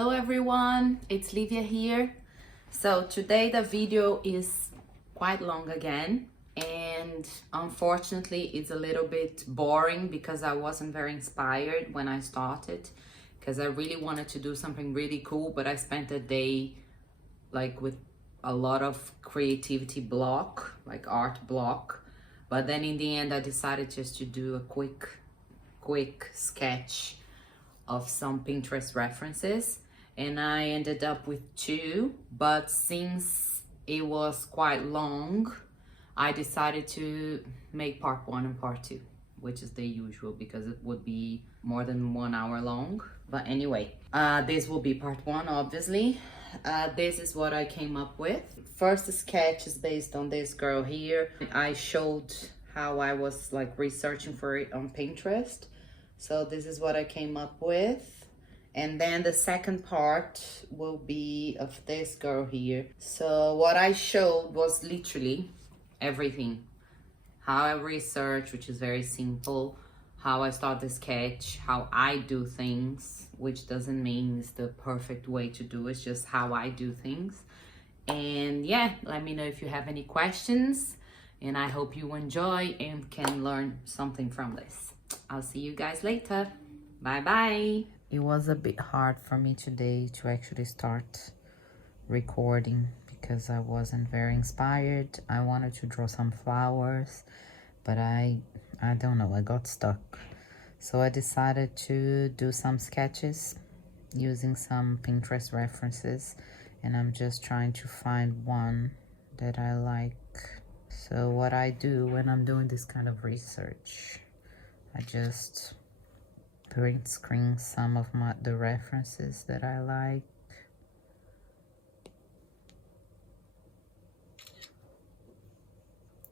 Hello everyone, it's Livia here. So today the video is quite long again, and unfortunately it's a little bit boring because I wasn't very inspired when I started, because I really wanted to do something really cool, but I spent a day like with a lot of creativity block, like art block. But then in the end I decided just to do a quick sketch of some Pinterest references, and I ended up with two, but since it was quite long, I decided to make part one and part two, which is the usual because it would be more than 1 hour long. But anyway, this will be part one, obviously. This is what I came up with. First sketch is based on this girl here. I showed how I was like researching for it on Pinterest. So this is what I came up with. And then the second part will be of this girl here. So what I showed was literally everything. How I research, which is very simple. How I start the sketch, how I do things, which doesn't mean it's the perfect way to do it, it's just how I do things. And yeah, let me know if you have any questions, and I hope you enjoy and can learn something from this. I'll see you guys later. Bye bye. It was a bit hard for me today to actually start recording because I wasn't very inspired. I wanted to draw some flowers, but I don't know, I got stuck. So I decided to do some sketches using some Pinterest references, and I'm just trying to find one that I like. So what I do when I'm doing this kind of research, I just print screen some of the references that I like.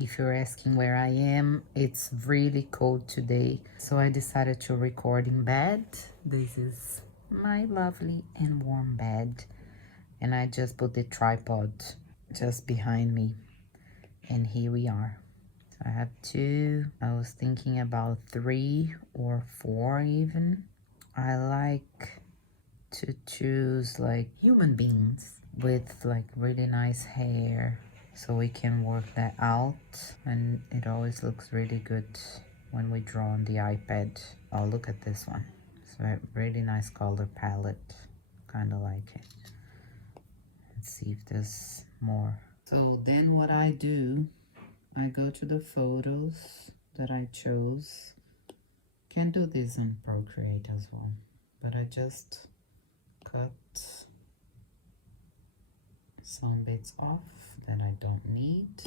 If you're asking where I am, it's really cold today, so I decided to record in bed. This is my lovely and warm bed, and I just put the tripod just behind me, and here we are. I have two. I was thinking about 3 or 4 even. I like to choose like human beings with like really nice hair, so we can work that out, and it always looks really good when we draw on the iPad. Oh, look at this one. It's a really nice color palette. Kind of like it. Let's see if there's more. So then what I do, I go to the photos that I chose. Can do this on Procreate as well, but I just cut some bits off that I don't need.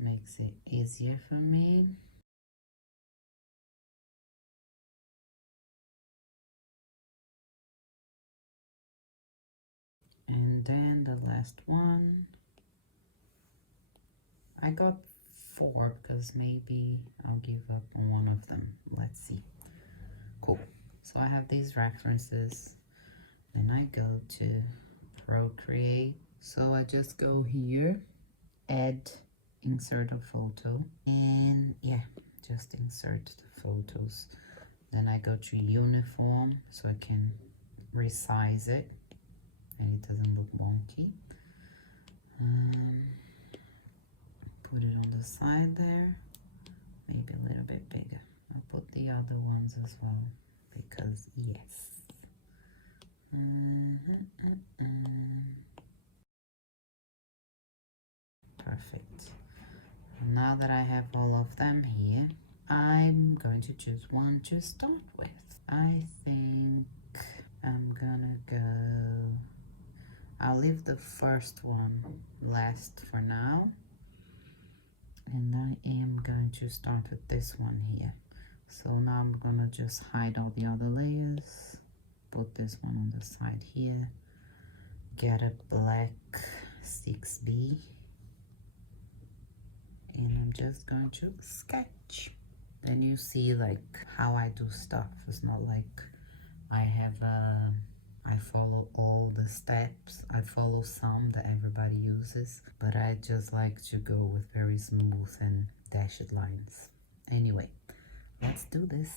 Makes it easier for me. And then the last one, I got 4 because maybe I'll give up on one of them. Let's see. Cool. So I have these references, then I go to Procreate. So I just go here, add, insert a photo, and yeah, just insert the photos. Then I go to uniform so I can resize it and it doesn't look wonky. Put it on the side there, maybe a little bit bigger. I'll put the other ones as well because yes. Perfect. And now that I have all of them here, I'm going to choose one to start with. I think I'm gonna go, I'll leave the first one last for now, and I am going to start with this one here. So now I'm gonna just hide all the other layers, put this one on the side here, get a black 6B, and I'm just going to sketch. Then you see like how I do stuff. It's not like I have I follow all the steps. I follow some that everybody uses, but I just like to go with very smooth and dashed lines. Anyway, let's do this.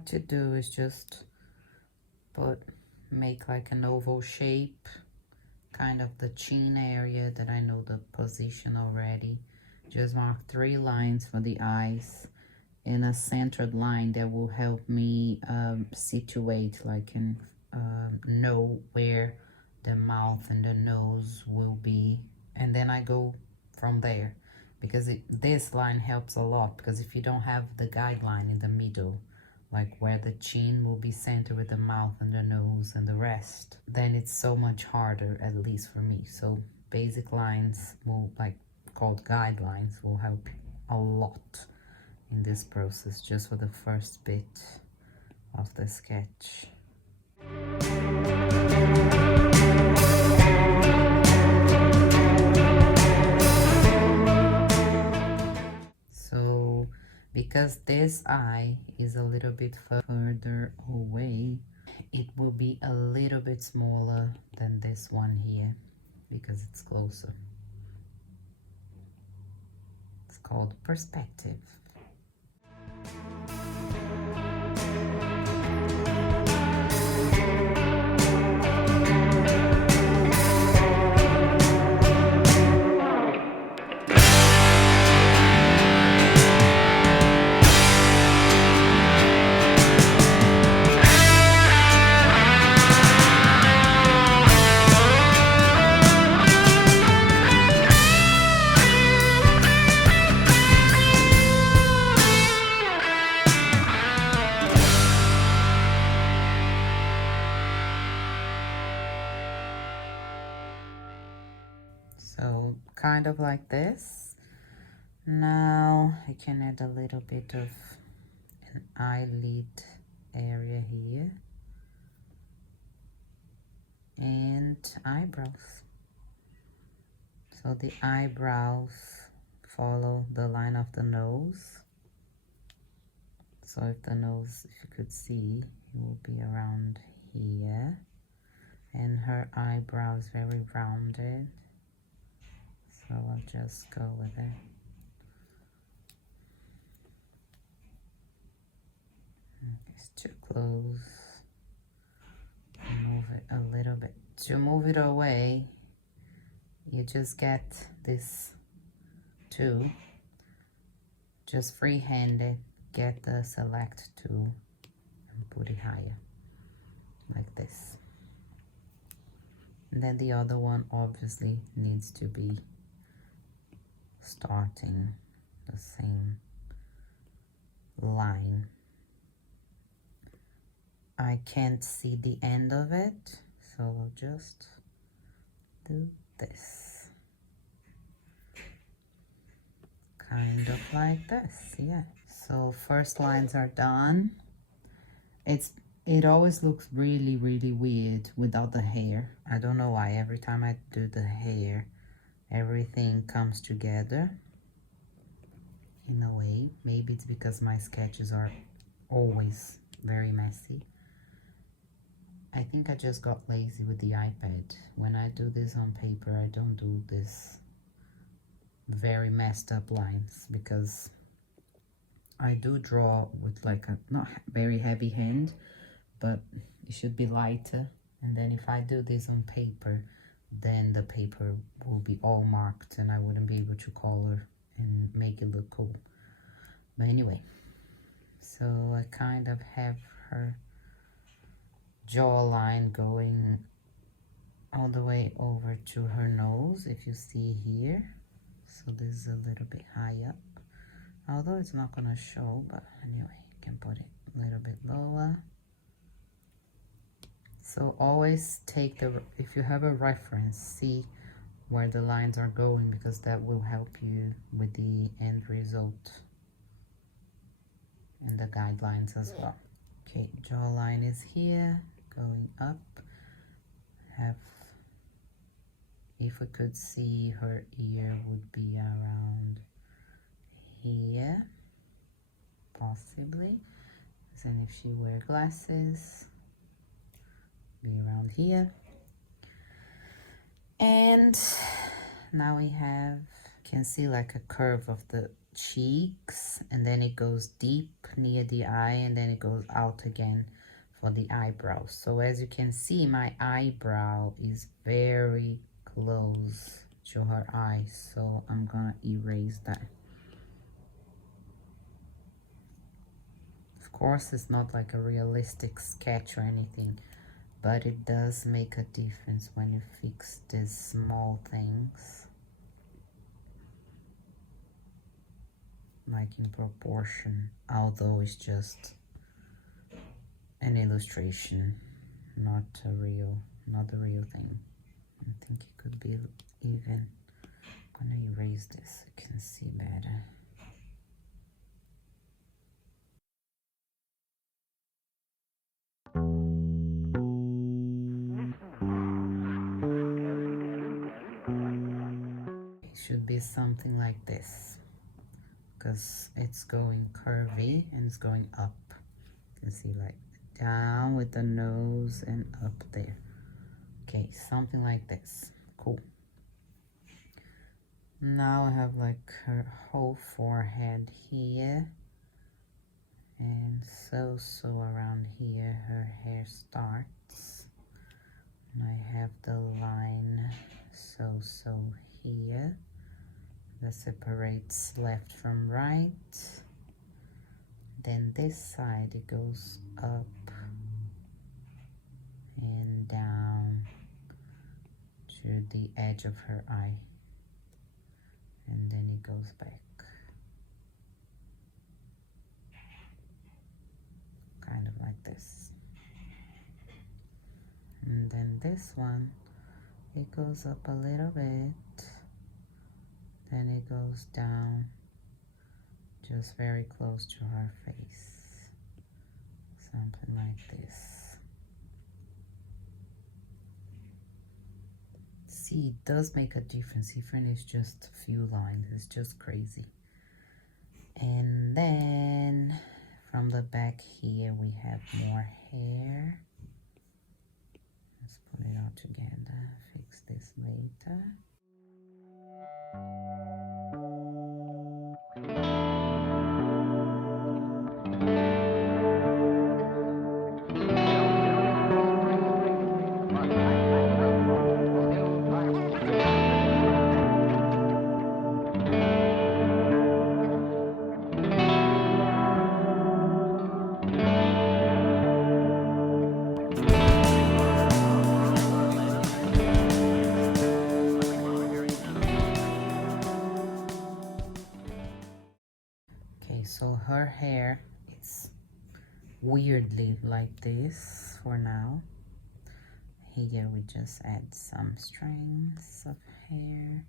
like to do is just make like an oval shape, kind of the chin area that I know the position already. Just mark 3 lines for the eyes and a centered line that will help me situate, like, and know where the mouth and the nose will be, and then I go from there, because this line helps a lot, because if you don't have the guideline in the middle, like where the chin will be centered with the mouth and the nose and the rest, then it's so much harder, at least for me. So basic lines will, like, called guidelines, will help a lot in this process, just for the first bit of the sketch. So because this eye is a little bit further away, it will be a little bit smaller than this one here, because it's closer. It's called perspective. So kind of like this. Now I can add a little bit of an eyelid area here and eyebrows. So the eyebrows follow the line of the nose. So if the nose, if you could see, it will be around here, and her eyebrow is very rounded. So I'll just go with it. It's too close. Move it a little bit. To move it away, you just get this tool, just freehand it, get the select tool and put it higher, like this. And then the other one obviously needs to be starting the same line. I can't see the end of it, so I'll just do this. Kind of like this, yeah. So first lines are done. It always looks really, really weird without the hair. I don't know why. Every time I do the hair, everything comes together in a way. Maybe it's because my sketches are always very messy. I think I just got lazy with the iPad. When I do this on paper, I don't do this very messed up lines, because I do draw with like a not very heavy hand, but it should be lighter. And then if I do this on paper, then the paper will be all marked and I wouldn't be able to color and make it look cool. But anyway, so I kind of have her jawline going all the way over to her nose, if you see here. So this is a little bit high up, although it's not gonna show, but anyway, you can put it a little bit lower. So always take if you have a reference, see where the lines are going, because that will help you with the end result and the guidelines as well. Okay, jawline is here, going up. If we could see, her ear would be around here, possibly. And if she wear glasses, be around here. And now we can see like a curve of the cheeks, and then it goes deep near the eye, and then it goes out again for the eyebrows. So as you can see, my eyebrow is very close to her eye, so I'm gonna erase that. Of course, it's not like a realistic sketch or anything, but it does make a difference when you fix these small things, like in proportion, although it's just an illustration, not the real thing. I think it could be even. I'm gonna erase this so you can see better. It should be something like this, because it's going curvy and it's going up. You can see like down with the nose and up there. Okay, something like this. Cool. Now I have like her whole forehead here, and so around here her hair starts. And I have the line so here that separates left from right. Then this side it goes up and down to the edge of her eye, and then it goes back, kind of like this. And then this one, it goes up a little bit, then it goes down just very close to her face, something like this. See, it does make a difference, even if it's just a few lines. It's just crazy. And then from the back here we have more hair. Let's put it all together, fix this later. Okay, so her hair is weirdly like this for now. Here we just add some strands of hair,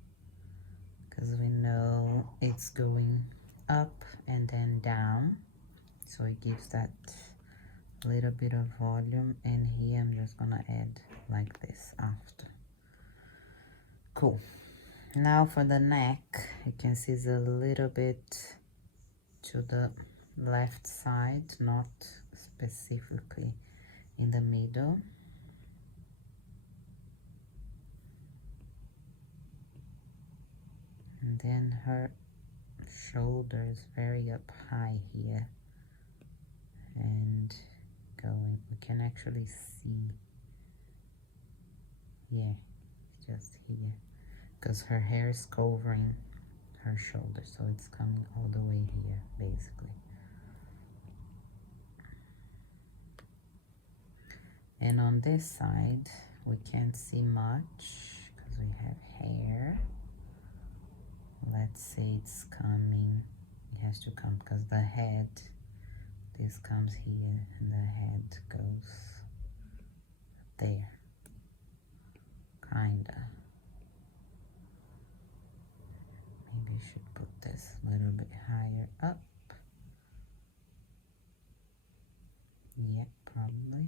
because we know it's going up and then down, so it gives that little bit of volume. And here I'm just gonna add like this after. Cool. Now for the neck, you can see it's a little bit to the left side, not specifically in the middle. And then her shoulder is very up high here, and going, we can actually see, yeah, just here, because her hair is covering her shoulder, so it's coming all the way here basically. And on this side we can't see much because we have hair. Let's say it's coming, it has to come, because the head, this comes here and the head goes there, kinda. Maybe I should put this a little bit higher up. Yep, probably.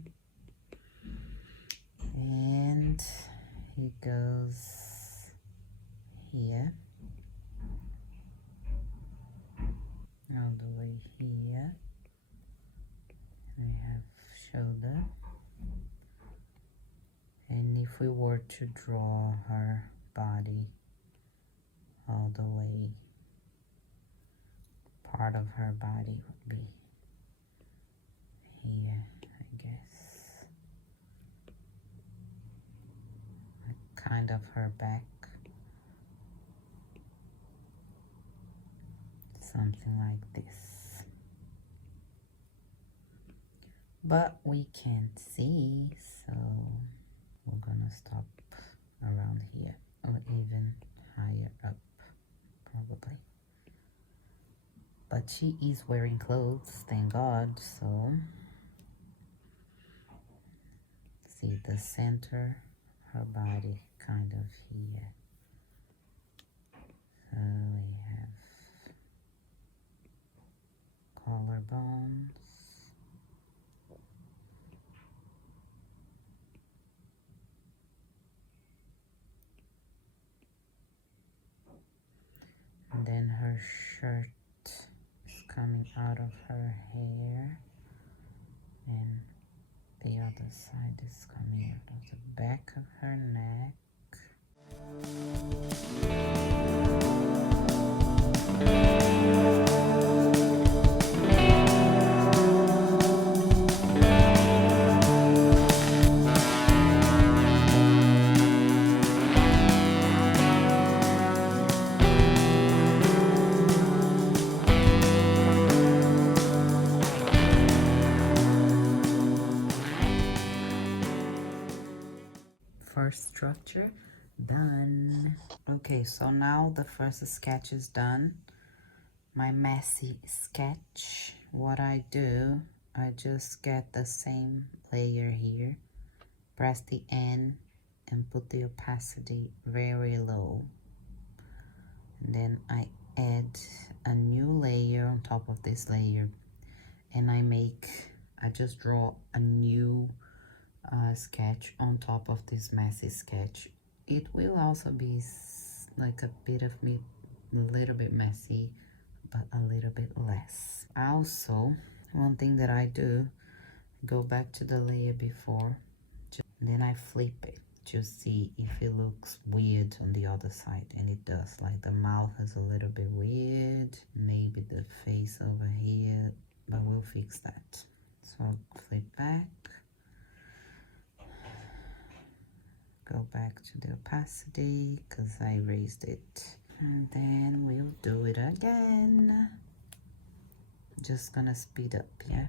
And it goes here, all the way here. We have shoulder. And if we were to draw her body all the way part of her body would be here, I guess. Like kind of her back. Something like this. But we can't see, so we're gonna stop around here, or even higher up, probably. But she is wearing clothes, thank God, so see the center, her body kind of here. So we have collarbones. And then her shirt is coming out of her hair, and the other side is coming out of the back of her neck. First structure done. Okay, so now the first sketch is done. My messy sketch. What I do, I just get the same layer here, press the N and put the opacity very low, and then I add a new layer on top of this layer, and I just draw a new sketch on top of this messy sketch. It will also be like a little bit messy, but a little bit less. Also, one thing that I do, go back to the layer before, then I flip it to see if it looks weird on the other side, and it does. Like the mouth is a little bit weird, maybe the face over here, but we'll fix that. So I'll flip back, go back to the opacity because I raised it, and then we'll do it again. Just gonna speed up, yeah.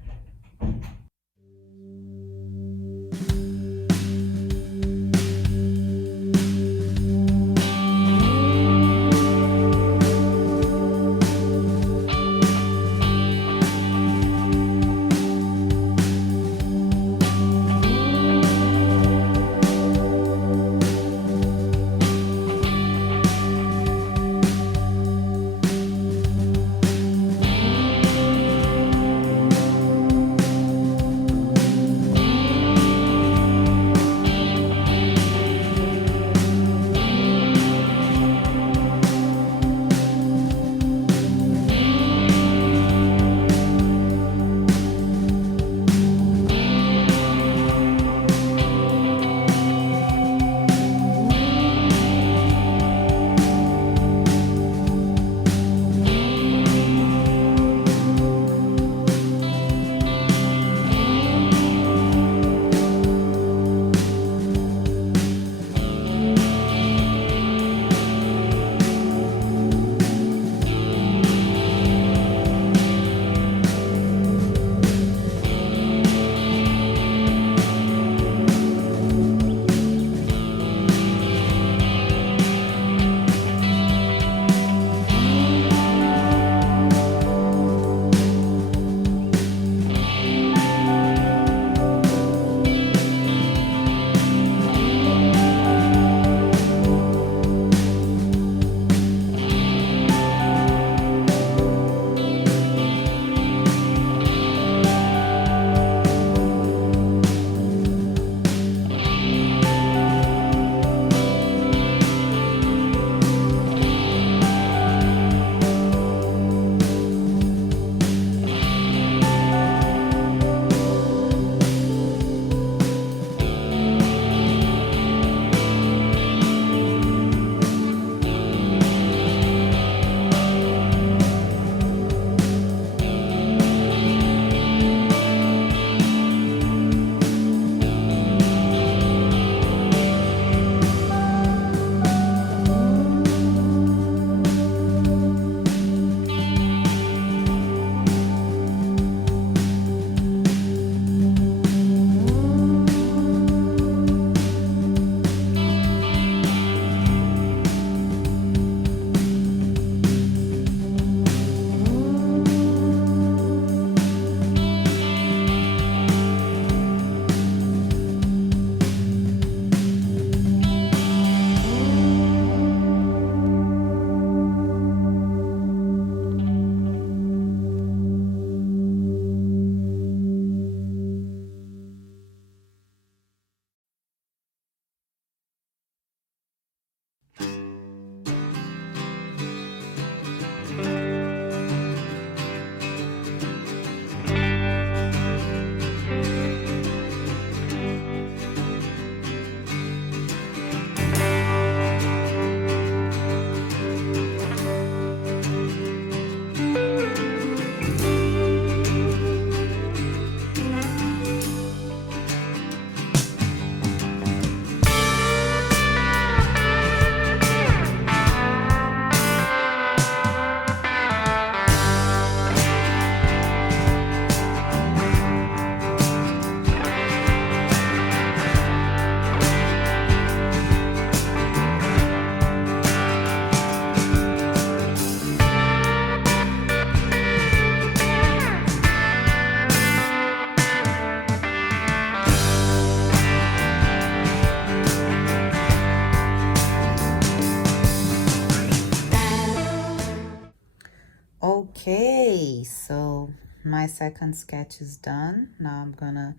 Okay, so my second sketch is done. Now I'm gonna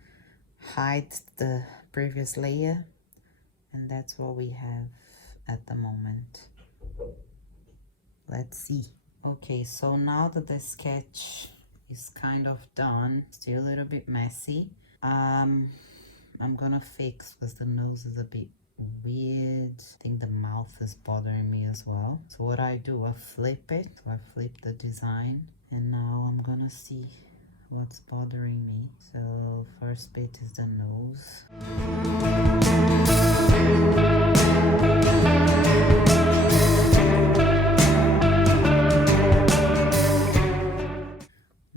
hide the previous layer, and that's what we have at the moment. Let's see. Okay, so now that the sketch is kind of done, still a little bit messy, I'm gonna fix because the nose is a bit weird. I think the mouth is bothering me as well. So what I do, I flip it. So I flip the design, and now I'm gonna see what's bothering me. So first bit is the nose.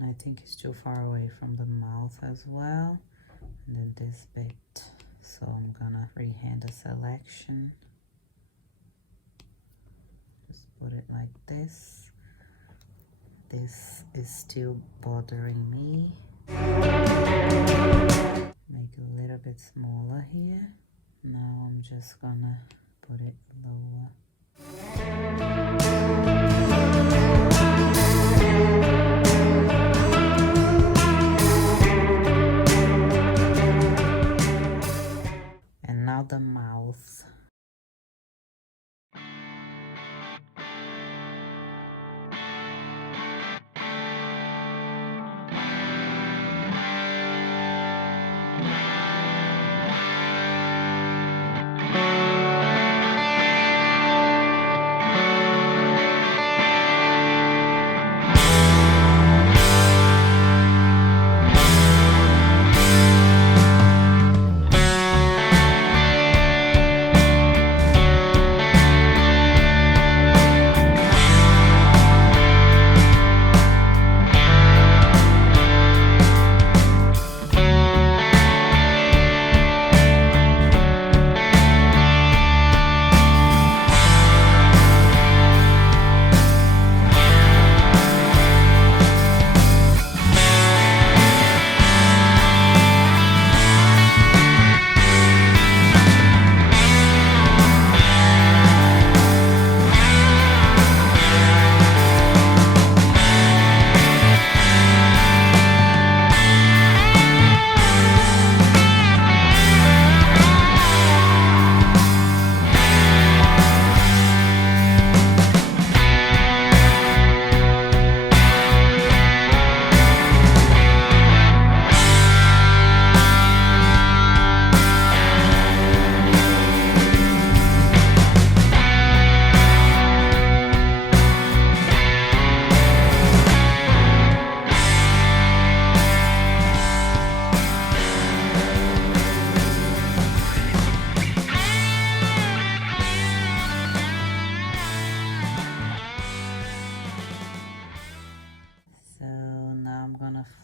I think it's too far away from the mouth as well. And then this bit. So I'm gonna freehand a selection. Just put it like this. This is still bothering me. Make it a little bit smaller here. Now I'm just gonna put it lower. And now the mouth.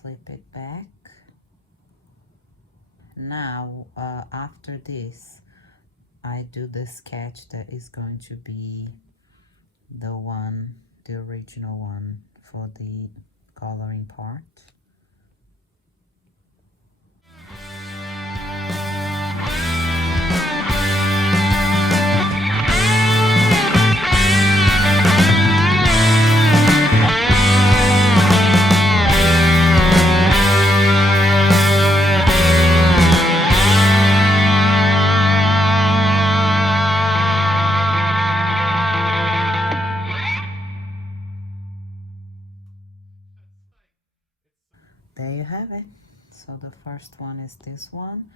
Flip it back. Now after this I do the sketch that is going to be the original one for the coloring part. There you have it. So the first one is this one.